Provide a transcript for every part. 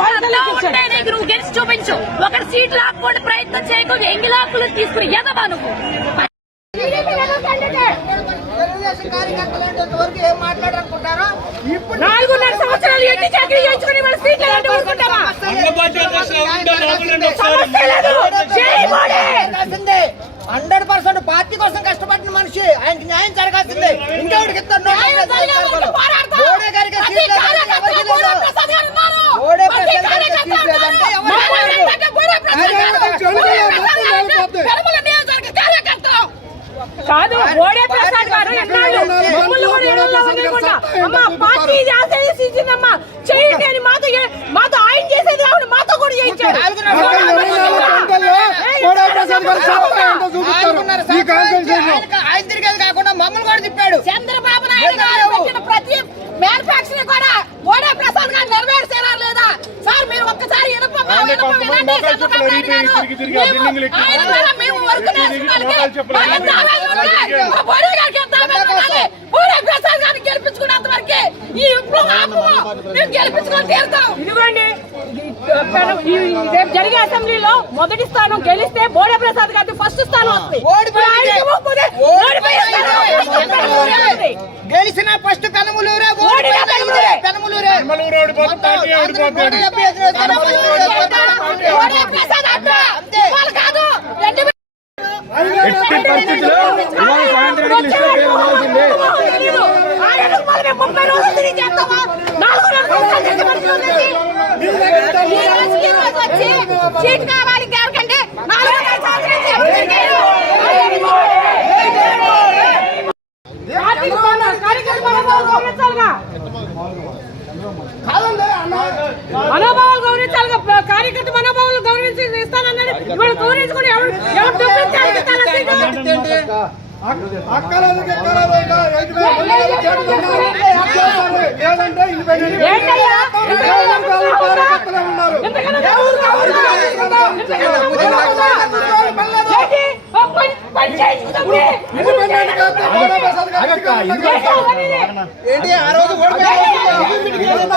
నీకు నువ్వు గెలిచి చూపించు. ఒకటి సీట్ లాక్కోండి ప్రయత్నం చేయకు. ఎంగి లాక్కులు తీసుకుని ఎదవా నువ్వు? నాలుగున్నర సంవత్సరాలు ఎన్ని చాకరీ చేయించుకుని మన సీట్లు హండ్రెడ్ పర్సెంట్ పార్టీ కోసం కష్టపడిన మనిషి ఆయనకి న్యాయం జరగాల్సిందే. ఇంకెవరికి ఇస్తారు న్యాయం జరగాలంటే పోరాడతాం. మోడీ గారికి ప్రతి సీట్ లేదంటే కార్యకర్త ఎవరికి బోడే లేదు. ప్రసాద్ గారు ఉన్నారు. బోడే ప్రతి ప్రసాద్ గారికి కార్యకర్త సీట్ లేదంటే ఉన్నారు. ఎవరికి మమ్మల్ని లేదు. అంటే బోడే ప్రసాద్ ఆయన గారు. చెడుగా బోడే మొత్తం ప్రసాద్ గారు వెళ్ళిపోతాయి. పెరమల నియోజకవర్గ కార్యకర్త. కాదు బోడే ప్రసాద్ గారు ఎన్నాళ్ళు? మమ్మల్ని కూడా ఏడవలో వదిలేయకుండా, అమ్మా పార్టీ చేసేది ఇచ్చిందమ్మా చేయండి అని మాతో ఏ- మాతో ఆయన చేసేది మాతో కూడా చేయించాడు. ఆయన- ఆయన తిరిగేది కాకుండా మమ్మల్ని కూడా తిప్పాడు. చంద్రబాబు నాయుడు గారు పెట్టిన ప్రతి మ్యానుఫాక్చరింగ్ కూడా బోడే ప్రసాద్ గారు నెరవేర్చారా లేదా సార్ మీరు ఒక్కసారి కొంతమంది మోకాలు చెప్పులు. తిరిగి తిరిగి ఆ బిల్డింగులు ఎక్కి. మోకాలు చెప్పులు రేపు జరిగే అసెంబ్లీలో మొదటి స్థానం గెలిస్తే బోడే ప్రసాద్ గారికి ఫస్ట్ స్థానం వస్తుంది. గెలిచిన ఫస్ట్ కనుమలూరే ఓడిన ఓడిపోయిన కనుమలూరే. కనుమలూరే కనుమలూరు ఓడిపోతుంది, పార్టీ ఓడిపోతుంది. నూట డెబ్బై ఐదు రోజులు కనుమలూరు ఓడిపోతుంది. బోడే ప్రసాద్ అడ్డ. వాళ్ళు కాదు రెండు ఎట్టి పరిస్థితుల్లో ఇవాళ సాయంత్రానికి లిస్టులో పేరు అవ్వాల్సిందే ఆయనకు మరి మేము ముప్పై రోజులు తిరిగి చేస్తామా? నాలుగున్నర సంవత్సరాలు చేసే మనుషులు ఉన్నది. ఈ రోజుకి ఈ రోజు వచ్చి సీట్ కావాలి ఎవరికంటే మనోభావాలు గౌరవించాలిగా. గౌరవించాలిగా కార్యకర్త మనోభావాలు గౌరవించి ఇస్తానన్నది ఇవాళ గౌరవించుకుని ఎవరు ఎవరు లేదంటే ఏంటి? ఓ పని పని చేయించుకుందాంలే. ఇండిపెండెంట్ కాదు, బోడా ప్రసాద్ గారు ఇక్కడ ఉన్నారు. చేస్తావు పని. ఏంటి ఆ రోజు ఓడిపోయింది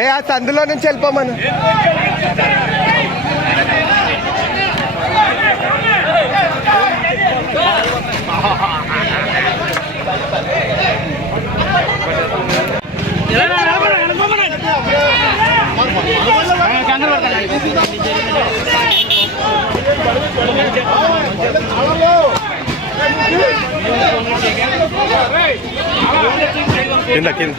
ఏ ఆ సందులో నుంచి వెళ్ళిపోమను. కింద కింద.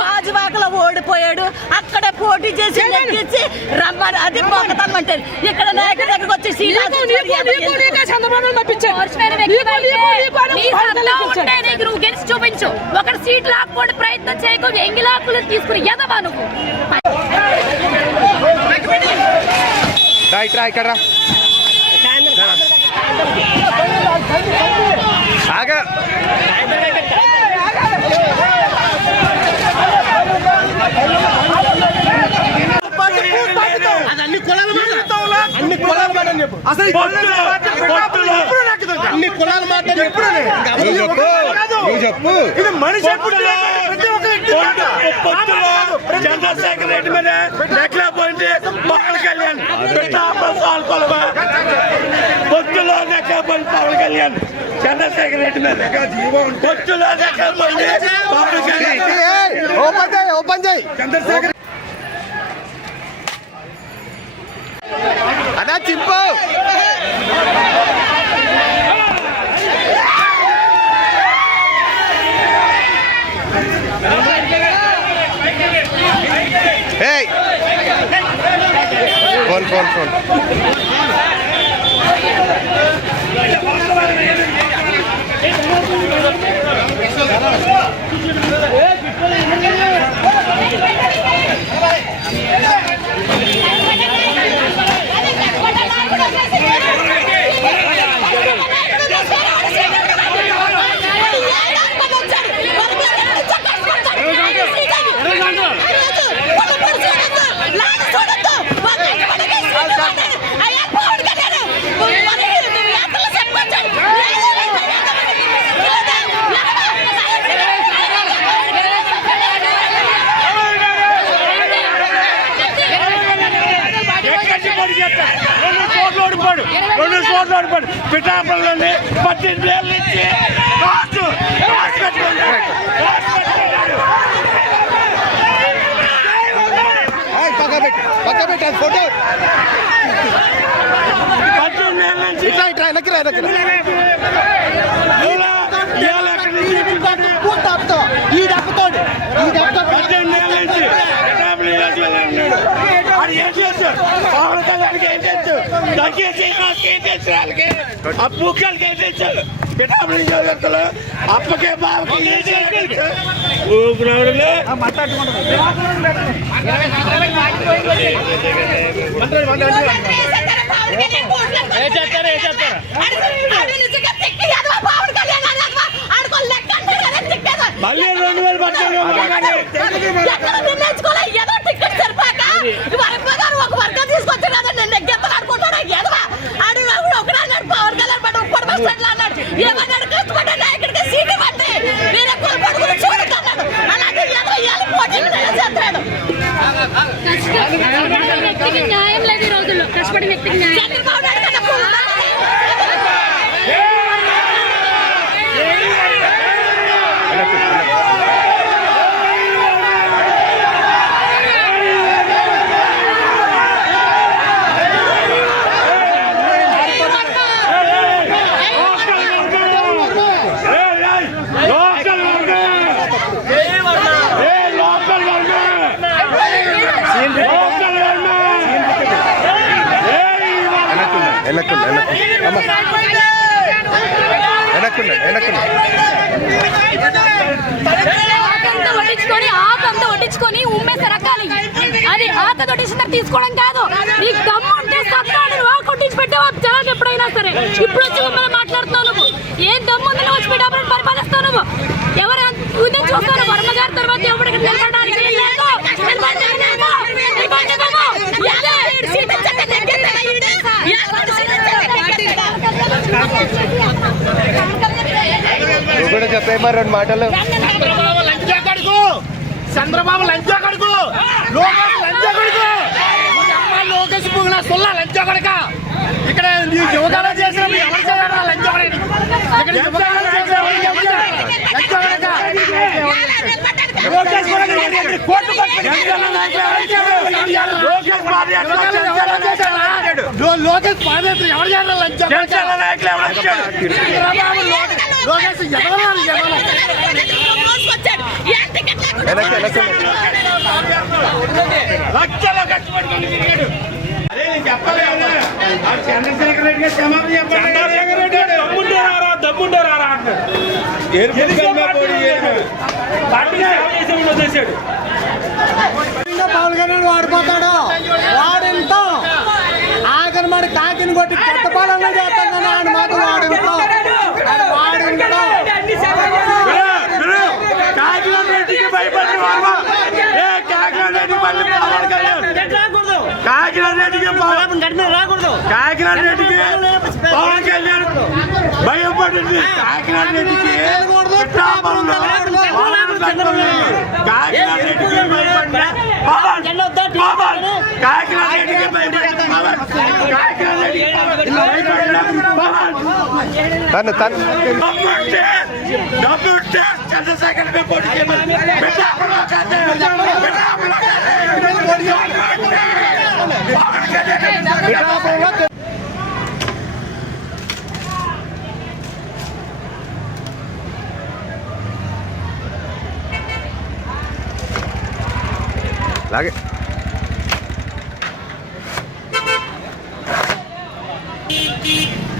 రాజువాకలో ఓడిపోయాడు. అక్కడ పోటీ చేసి రమ్మని అది మొక్కతమ్మంటే చంద్రబాబు నువ్వు గెలిచి చూపించు. ఒకటి సీట్ లాక్కోండి ప్రయత్నం చేయకు ఎంగి లాక్కులు తీసుకుని ఎదవా నువ్వు? ఇక్కడ. ఆగా. అసలు అన్ని కులాల మాట ఎప్పుడు చెప్పు. ఇది మనిషి చంద్రశేఖర్ రెడ్డి మీద నెక్కలేకపోయింది పవన్ కళ్యాణ్. సాల్కొలవా పొత్తులో నెక్కలేకపోయింది పవన్ కళ్యాణ్. చంద్రశేఖర్ రెడ్డి మీద పొత్తులో నెక్కలేకపోయింది పవన్ కళ్యాణ్. ఓపెన్ చేయి Chandrasekhar ¡Aná, chimpo! ¡Hey! Fon, ఓడిపోడు పిఠాపురంలోని పద్దెనిమిది ఏళ్ళ నుంచి ఫోటో. పద్దెనిమిది ఏళ్ళ నుంచి ఇట్లా ఇట్లా వెనక్కి రా వెనక్కి రా. ఇలా ఇవాళ ఎక్కడి నుంచి తిప్పుతాడు? ఈ దెబ్బతోడు ఈ దెబ్బతో పద్దెనిమిది ఏళ్ళ నుంచి పిఠాపురం నియోజకవర్గంలో ఉన్నాడు. ఆడు ఏం చేస్తాడు పవన్ కళ్యాణ్కి ఏం చేస్తాడు దగ్గర శ్రీనివాస్కి ఏం చేస్తాడు వాళ్ళకి ఆ బుక్కలకి ఏం చేస్తాడు పిఠాపురం నియోజకవర్గంలో అప్పకే బావకి ఏం చేస్తాడు ఊపిరాడులే మళ్ళీ రెండు వేలు పట్టాడు Gila, వెనక్కుండా వెనక్కుండా ఆకంతా వడ్డించుకొని ఆకంతా వడ్డించుకొని ఉమ్మేసే రకాలు అది ఆక వడ్డించిన తీసుకోవడం కాదు. నీకు దమ్ము ఉంటే సత్తాడు వా కొట్టించి పెట్టావా? జనాలు ఎప్పుడైనా సరే. ఇప్పుడు వచ్చి ఉమ్మని మాట్లాడుతున్నావు నువ్వు. ఏం దమ్ము ఉంది నువ్వు వచ్చి పెట్టాలని పరిపాలిస్తావు నువ్వు. ఎవరు ముందే చూస్తాను వర్మ గారి తర్వాత ఎవరికి నిలబడడానికి నిలబడడానికి నువ్వు కూడా చెప్పే మరి రెండు మాటలు. చంద్రబాబు లంచా కడుకు. చంద్రబాబు లంచా కడుగు లోకేష్ లంచా కడుగు లోకేష్ పువ్వుల సొల్ల కడక. ఇక్కడ నీ యువకాలు చేసిన ఎవరు చేయాలి లంచ ఇక్కడ ఎదగలాలి మోసుకొచ్చాడు. ఏం టికెట్ లేకుండా వెనక్కి వెనక్కుండా లక్షలు పెట్టుకొని తిరిగాడు అదే నేను చెప్పాలి చంద్రశేఖర్ రెడ్డి గారు క్షమాపణ చెప్పండి. చంద్రశేఖర్ రెడ్డి గారు దమ్ముంటే రారా చేశాడు పవన్ కళ్యాణ్ వాడిపోతాడు వాడింతో ఆఖరి మరి కాకిని కొట్టి కొత్త పాలన చేస్తాను ఆయన మాత్రం వాడింతో కాకినాడ రెడ్డికి పవన్ కళ్యాణ్ కాకినాడ రెడ్డికి పవన్ రాకూడదు కాకినాడ రెడ్డికి పవన్ కళ్యాణ్ భయపడింది కాకినాడ రెడ్డికి పిఠాపురంలో పవన్ కాకినాడ రెడ్డికి భయపడ్డా పవన్ పవన్ కాకినాడ రెడ్డికి భయపడ్డా పవన్ కాకినాడ రెడ్డికి భయపడ్డా పవన్ తను తను డబ్బుంటే డబ్బుంటే చంద్రశేఖర్ લાગે Thank you.